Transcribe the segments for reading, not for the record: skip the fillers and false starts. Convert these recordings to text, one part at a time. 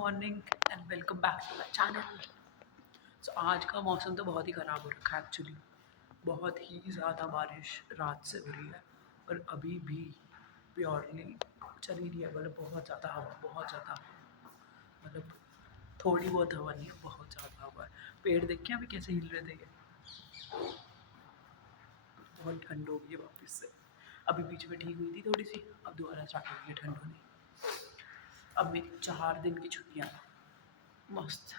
Morning and welcome back to my channel. So आज का मौसम तो बहुत ही ख़राब हो रखा है एक्चुअली। बहुत ही ज़्यादा बारिश रात से हो रही है और अभी भी प्योरली चल ही रही है। मतलब बहुत ज़्यादा हवा, बहुत ज़्यादा, मतलब थोड़ी बहुत हवा नहीं है, बहुत ज़्यादा हवा है। पेड़ देख के अभी कैसे हिल रहे थे ये। बहुत ठंड हो गई है वापस से। अभी बीच में ठीक हुई थी थोड़ी सी, अब दोबारा स्टार्ट हो गई है ठंड होनी। अब मेरी 4 दिन की छुट्टियाँ हैं, मस्त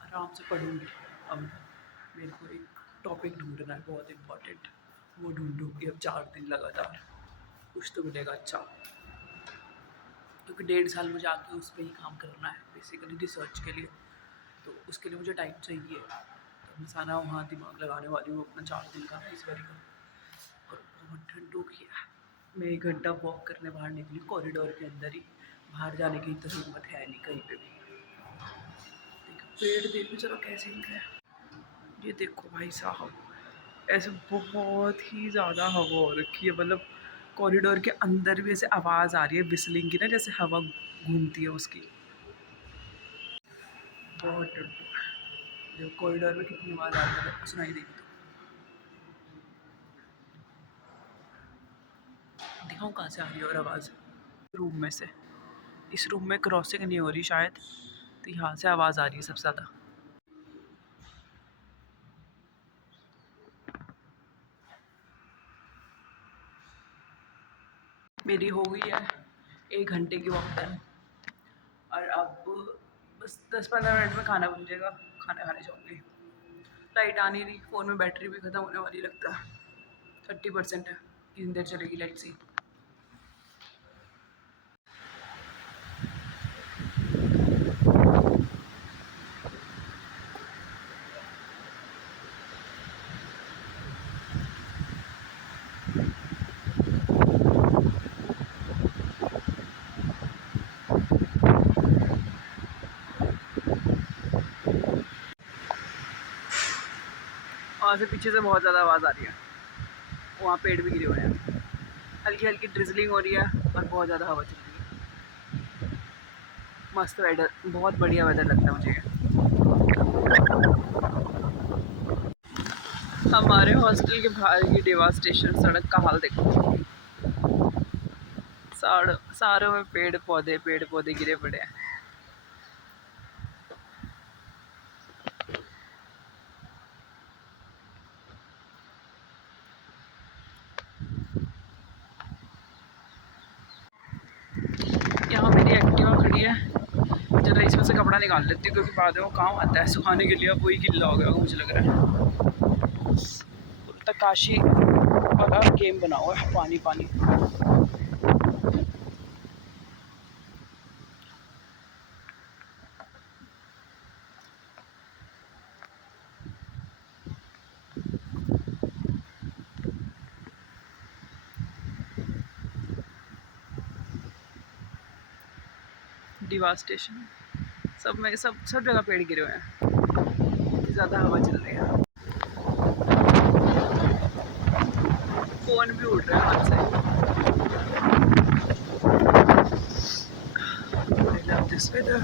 आराम से पढ़ूंगी। अब मेरे को एक टॉपिक ढूंढना है बहुत इम्पोर्टेंट, वो ढूंढूंगी अब 4 दिन लगातार। कुछ तो मिलेगा अच्छा, क्योंकि 1.5 साल मुझे आगे उस पर ही काम करना है बेसिकली रिसर्च के लिए। तो उसके लिए मुझे टाइम चाहिए। तो मैं सारा वहाँ दिमाग लगाने वाली हूँ अपना 4 दिन का इस बारी का। और बहुत ठंड हो गई है। मैं 1 घंटा वॉक करने बाहर निकली कॉरिडोर के अंदर ही। बाहर जाने की तो हिम्मत है नहीं कहीं पे भी। पेड़ देखो जरा कैसे हिल रहा है। ये देखो भाई साहब, ऐसे बहुत ही ज़्यादा हवा हो रखी है। मतलब कॉरिडोर के अंदर भी ऐसे आवाज़ आ रही है विस्लिंग की ना, जैसे हवा घूमती है उसकी। बहुत जो कॉरिडोर में कितनी आवाज़ आ रही है सुनाई देगी तो दिखाऊँ कहाँ से आ रही है और आवाज़। रूम में से, इस रूम में क्रॉसिंग नहीं हो रही शायद, तो यहाँ से आवाज़ आ रही है सबसे ज़्यादा। मेरी हो गई है 1 घंटे की वॉक डन। और अब बस 10-15 मिनट में खाना बन जाएगा, खाना खाने जाऊँगी। लाइट आ नहीं रही, फ़ोन में बैटरी भी ख़त्म होने वाली लगता है। 30% है, कितनी देर चलेगी लाइट सी। वहाँ से पीछे से बहुत ज़्यादा आवाज़ आ रही है, वहाँ पेड़ भी गिरे हुए हैं। हल्की हल्की ड्रिजलिंग हो रही है और बहुत ज़्यादा हवा चल रही है। मस्त वेदर, बहुत बढ़िया वेदर लगता है मुझे। हमारे हॉस्टल के बाहर की डेवास्टेशन सड़क का हाल देखो। सारों में पेड़ पौधे गिरे पड़े हैं। यहाँ मेरी एक्टिवा खड़ी है, जरा इसमें से कपड़ा निकाल लेती हूँ क्योंकि बाद में वो काम आता है सुखाने के लिए। अब वही गिल्ला हो गया मुझे लग रहा है। तकाशी वाला गेम बना हुआ है, पानी पानी। डिवास्टेशन, सब जगह पेड़ गिरे हुए हैं, ज़्यादा हवा चल रही है। फ़ोन भी उड़ रहा है हाथ से। I love this weather.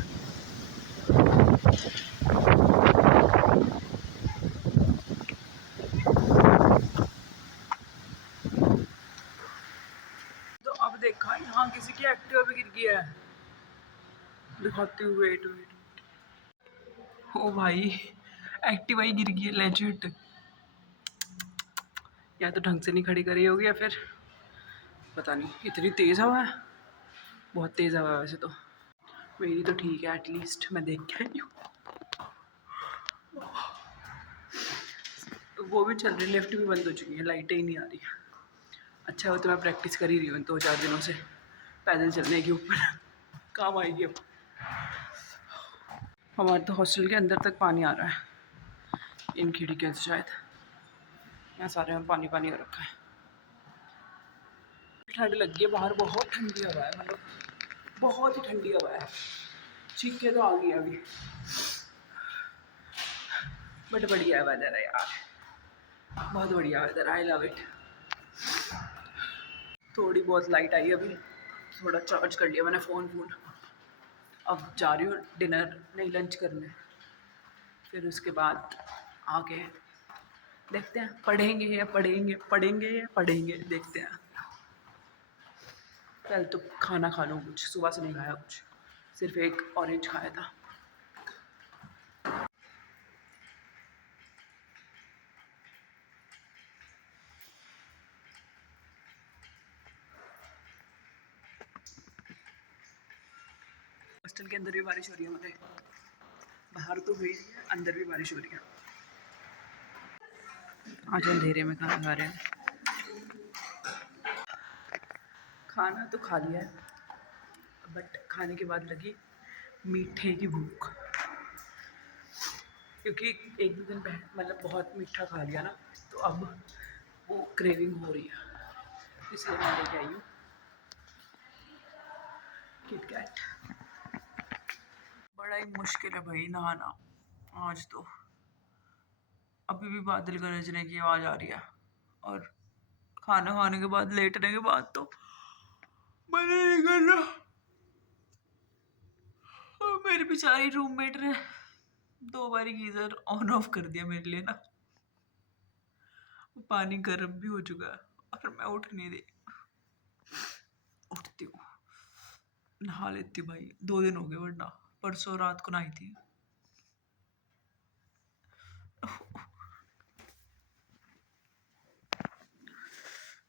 तो अब देखा यहाँ किसी की एक्टिवा भी गिर गई है। दिखाती हूँ, वेट वेट। ओ भाई, एक्टिवा ही गिर गई है लेजिट। या तो ढंग से नहीं खड़ी करी होगी या फिर पता नहीं। इतनी तेज़ हवा है, बहुत तेज़ हवा है वैसे तो। मेरी तो ठीक है, एटलीस्ट मैं देख के आई हूँ। वो भी चल रही, लिफ्ट भी बंद हो चुकी है, लाइटें ही नहीं आ रही। अच्छा हो तो मैं प्रैक्टिस कर ही रही हूँ 2-4 दिनों से पैदल चलने के ऊपर। काम आएगी अब। हमारे तो हॉस्टल के अंदर तक पानी आ रहा है इन खिड़कियों से शायद। यहाँ सारे में पानी पानी हो रखा है। ठंड लगी है बाहर, बहुत ठंडी हवा है, मतलब बहुत ही ठंडी हवा है। चीखें तो आ गई अभी, बट बढ़िया वेदर है यार, बहुत बढ़िया वेदर, आई लव इट। थोड़ी बहुत लाइट आई अभी, थोड़ा चार्ज कर लिया मैंने फ़ोन। अब जा रही हूँ डिनर नहीं लंच करने, फिर उसके बाद आके देखते हैं पढ़ेंगे देखते हैं। कल तो खाना खा लूँ, कुछ सुबह से नहीं खाया कुछ, सिर्फ एक ऑरेंज खाया था। हॉस्टल के अंदर भी बारिश हो रही है, मुझे बाहर तो हुई है, अंदर भी बारिश हो रही है। आज अंधेरे में खाना खा रहे हैं। खाना तो खा लिया है, बट खाने के बाद लगी मीठे की भूख, क्योंकि एक दो दिन पहले मतलब बहुत मीठा खा लिया ना, तो अब वो क्रेविंग हो रही है, इसलिए मैं लेके आई हूँ किटकैट। बड़ा ही मुश्किल है भाई नहाना आज तो। अभी भी बादल गरजने की आवाज़ आ रही है, और खाना खाने के बाद लेटने के बाद तो मन ही नहीं कर रहा। और मेरी बेचारी रूममेट ने 2 बारी गीज़र ऑन ऑफ कर दिया मेरे लिए ना, पानी गर्म भी हो चुका है, और मैं उठ नहीं रही। उठती हूँ, नहा लेती हूँ भाई, 2 दिन हो गए, वरना परसों रात को नहाई थी।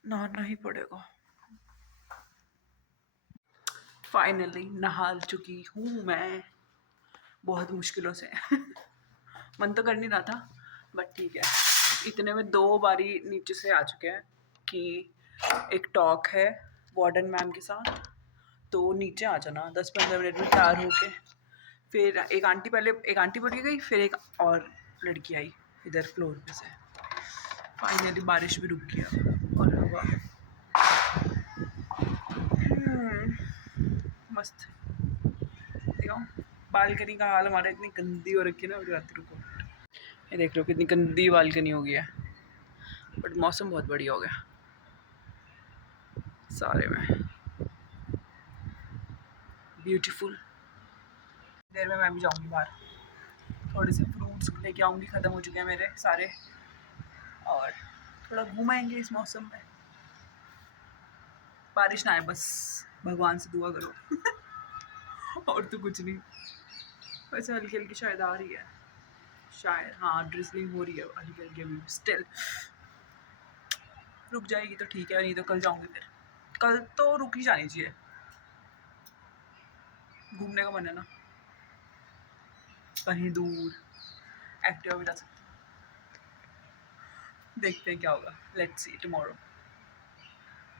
नहाना ही पड़ेगा। फाइनली नहा चुकी हूँ मैं, बहुत मुश्किलों से। मन तो कर नहीं रहा था, बट ठीक है। इतने में 2 बारी नीचे से आ चुके हैं कि एक टॉक है वार्डन मैम के साथ, तो नीचे आ जाना 10-15 मिनट में तैयार होके। फिर एक आंटी पढ़ के गई, फिर एक और लड़की आई इधर फ्लोर पे से। फाइनली बारिश भी रुक गया और हवा मस्त। देखो बालकनी का हाल हमारा इतनी गंदी हो रखी है ना, रात रुको, ये देख लो कितनी गंदी बालकनी हो गई है, बट मौसम बहुत बढ़िया हो गया सारे में, ब्यूटीफुल। देर में मैं भी जाऊंगी बाहर, थोड़े से फ्रूट्स लेके आऊंगी, ख़त्म हो चुके हैं मेरे सारे, और थोड़ा घूमेंगे इस मौसम में। बारिश ना आए बस, भगवान से दुआ करो। और तो कुछ नहीं। वैसे हल्की हल्की शायद आ रही है, शायद, हाँ ड्रिजलिंग हो रही है हल्की हल्की अभी स्टिल। रुक जाएगी तो ठीक है, नहीं तो कल जाऊंगी फिर। कल तो रुक ही जानी चाहिए, घूमने का मन है ना, कहीं दूर एक्टिवा भी जा सकते हैं। देखते हैं क्या होगा, लेट्स सी टुमारो।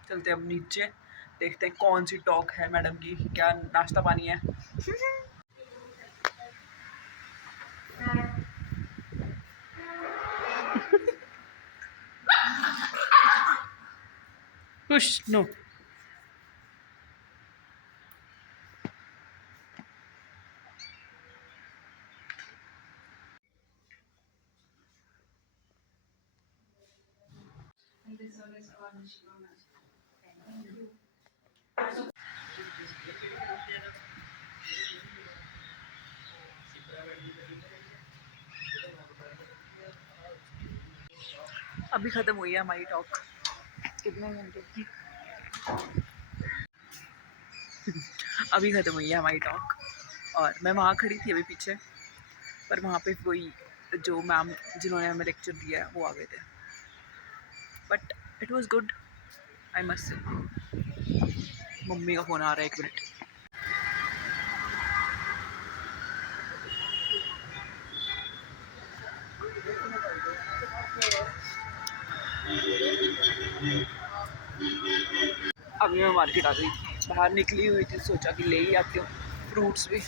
चलते हैं अब नीचे, देखते हैं कौन सी टॉक है मैडम की, क्या नाश्ता पानी है। खुश नो अभी ख़त्म हुई है हमारी टॉक, कितने घंटे की। अभी ख़त्म हुई है हमारी टॉक, और मैं वहाँ खड़ी थी अभी पीछे, पर वहाँ पे कोई जो मैम जिन्होंने हमें लेक्चर दिया है वो आ गए थे, but it was good I must say. Mummy का फ़ोन आ रहा है, 1 मिनट। अभी मैं मार्केट आ गई थी, बाहर निकली हुई थी, सोचा कि ले ही आती हूँ फ्रूट्स भी।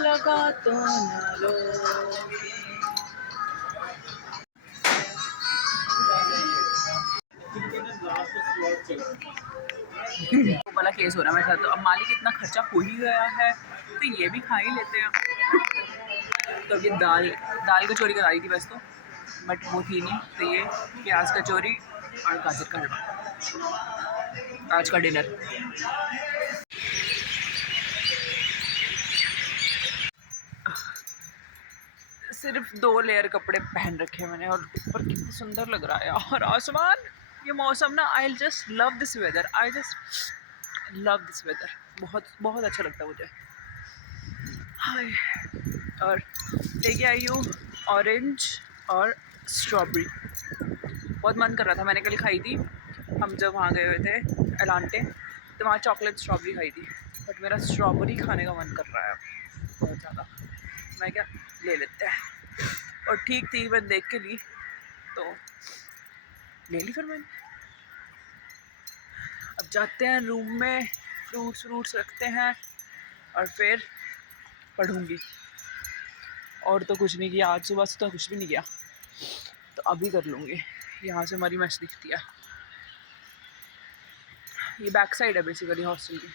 लगा तो ना लो, वाला केस हो रहा है मेरे साथ, तो अब मालिक इतना खर्चा हो ही गया है तो ये भी खा ही लेते हैं। तो ये दाल कचौरी करा रही थी वैसे तो, बट वो थी नहीं, तो ये प्याज कचौरी और गाजर का हलवा आज का डिनर। सिर्फ 2 लेयर कपड़े पहन रखे हैं मैंने और ऊपर कितना सुंदर लग रहा है और आसमान, ये मौसम ना, I just love this weather, I just love this weather, बहुत बहुत अच्छा लगता है मुझे। हाय, और लेके आई हूँ ऑरेंज और स्ट्रॉबेरी। बहुत मन कर रहा था, मैंने कल खाई थी, हम जब वहाँ गए हुए थे एलांटे तो वहाँ चॉकलेट स्ट्रॉबेरी खाई थी, बट मेरा स्ट्रॉबेरी खाने का मन कर रहा है बहुत ज़्यादा। मैं क्या, ले लेते हैं। और ठीक थी, मैं देख के ली तो ले ली फिर मैंने। अब जाते हैं रूम में, फ्रूट्स रखते हैं और फिर पढ़ूंगी। और तो कुछ नहीं किया आज सुबह से, तो कुछ भी नहीं किया, तो अभी कर लूँगी। यहाँ से हमारी मैच दिखती है, ये बैक साइड है बेसिकली हॉस्टल की।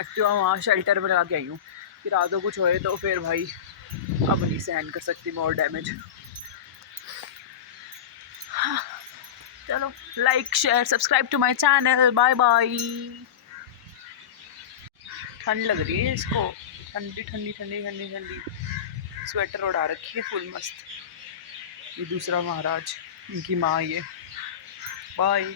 एक्टिवा वहाँ शेल्टर में लगा के आई हूँ कि रात को कुछ होए तो फिर भाई अब नहीं सहन कर सकती मैं और डैमेज। हाँ, चलो like share subscribe to my channel, bye bye. ठंड लग रही है इसको, ठंडी ठंडी ठंडी ठंडी ठंडी, स्वेटर उड़ा रखी है फुल मस्त। ये दूसरा महाराज, इनकी माँ ये। बाय।